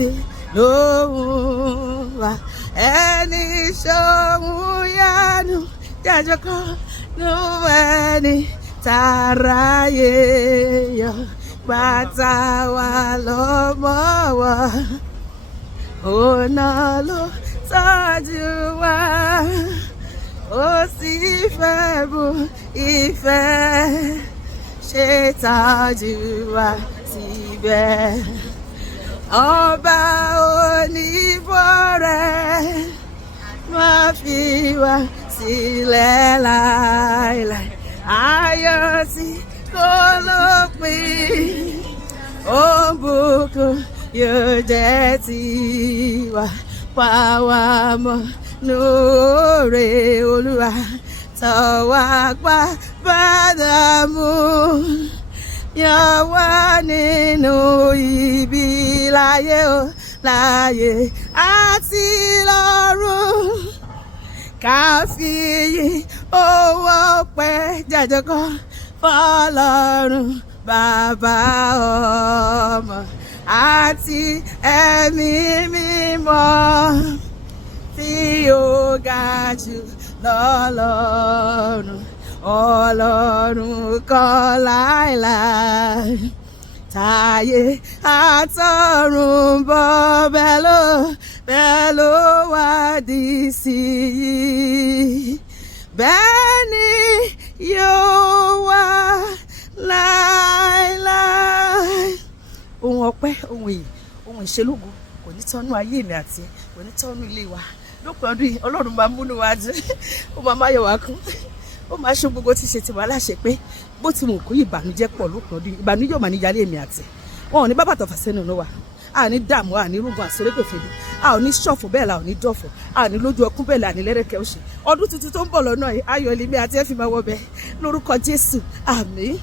tí lóhùn wá ẹni ṣòhun yanu jẹjọ kan ló ẹni tàráyé yọ bàtà wà lọ́mọ wa ọ̀nà ló tọ́jú wa ó sì fẹ́ bu ìfẹ́ ṣe tọ́jú wa síbẹ̀ ọba oníbọ̀rẹ̀ má fi wá sílẹ̀ láéláé ayọ̀ tí kò lópin òǹbùkún yóò jẹ́ tiwa pa wá mọ́ lóore Olúwa tọwọ́ apá bàdàmú yàn wá nínú ibi láyé o láyé àti lọ́run ká fi owó ọpẹ́ jàjọkọ fọ́lọ́run bàbá ọmọ àti ẹ̀mí mímọ́ tí ó ga jù lọ́lọ́run ọlọ́run kọ́ láéláé táyé àtọ̀run bọ̀ bẹ́ẹ̀ ló wá di sí i bẹ́ẹ̀ ni yóò wá láéláé. Ohun ọpẹ́, ohun èyí, ohun ìṣelógo kò ní tọ́nú ayé mi àti kò ní tọ́nú ilé wa lópin ọdún yìí Ọlọ́run máa múnú wa dùn ó máa máyọ̀ wá kún ó máa ṣe gbogbo tí ṣe tiwa láṣẹ pé bó ti mú kó ìbànújẹ́ pọ̀ lópin ọdún yìí ìbànújẹ́ ò máa ní yálé mi àti wọn ò ní bábà tọ̀fà sẹ́nu náà wa a ní dààmú a ní rúgbọn àsọ̀rẹ́gbẹ̀fẹ̀lú a ò ní ṣọ̀fọ̀ bẹ́ẹ̀ la ò ní dọ̀fọ̀ a ní lójú ọkún bẹ́ẹ̀ la ní lẹ́rẹ̀kẹ́ òṣè ọdún tuntun tó ń bọ̀ lọ́nà yìí ayọ̀ lèmi àti ẹ̀ fi máa wọ bẹ́ẹ̀ lórúkọ Jésù àmín.